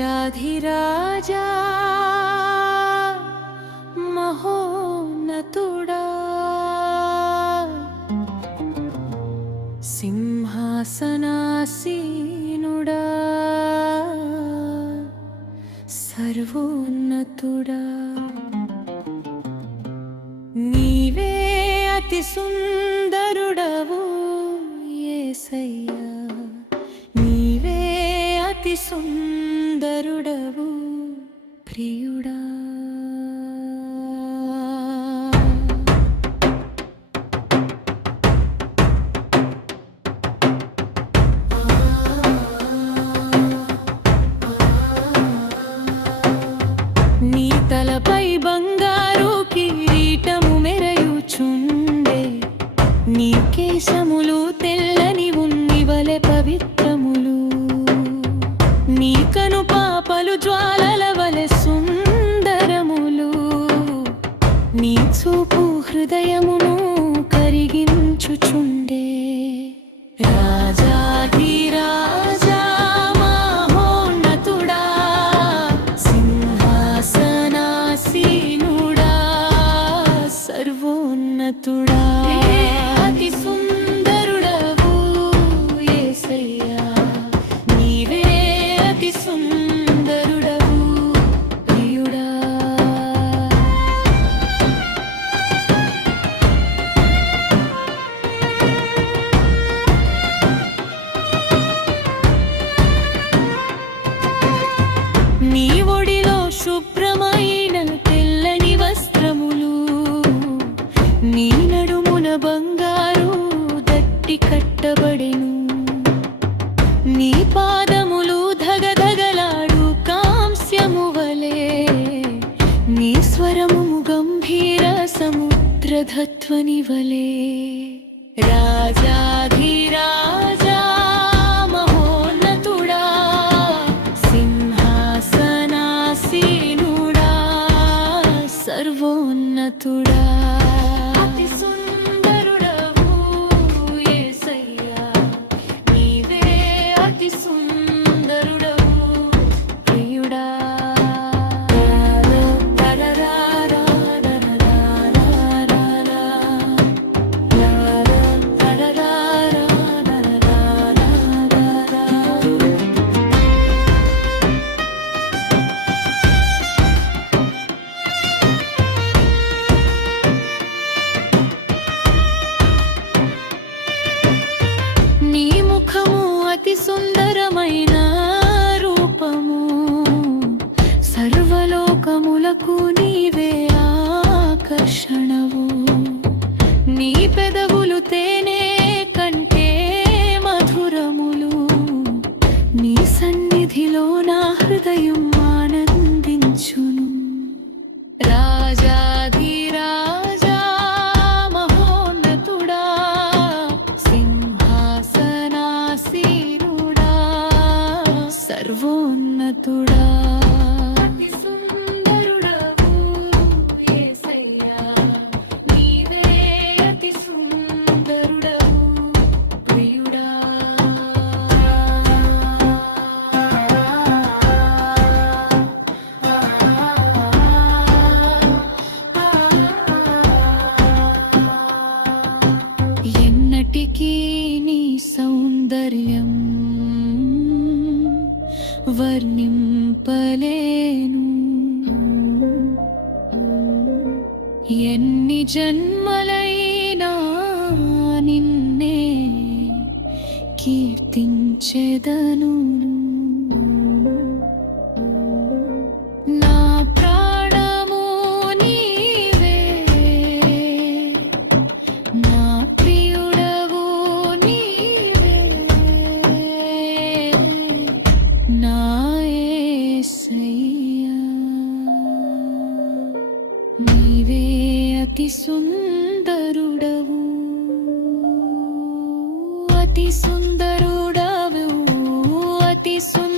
राजाधिराजा महोन्नतुड सिंहासनासिनु सर्वोन्नड అతి సుందరుడవు ఏసయ్యా నీవే అతి సుందరుడవు ప్రియుడా. కను పాపలు జ్వాలల వలె సుందరములు. నీ చూపు హృదయమును కరిగించుచుండే. రాజాధిరాజా మహోన్నతుడా సింహాసనాసీనుడా సర్వోన్నతుడా. సుందరుడవు ध्वनि वले సర్వలోకములకు నీవే ఆకర్షణవు. నీ పెదవులు తేనే కంటే మధురములు. నీ సన్నిధిలో నా హృదయం సౌందర్యం వర్ణింపలేను. ఎన్ని జన్మలైనా నిన్నే కీర్తించెదను అతి సుందరుడవు. అతి సుందరుడవు అతి సుందరు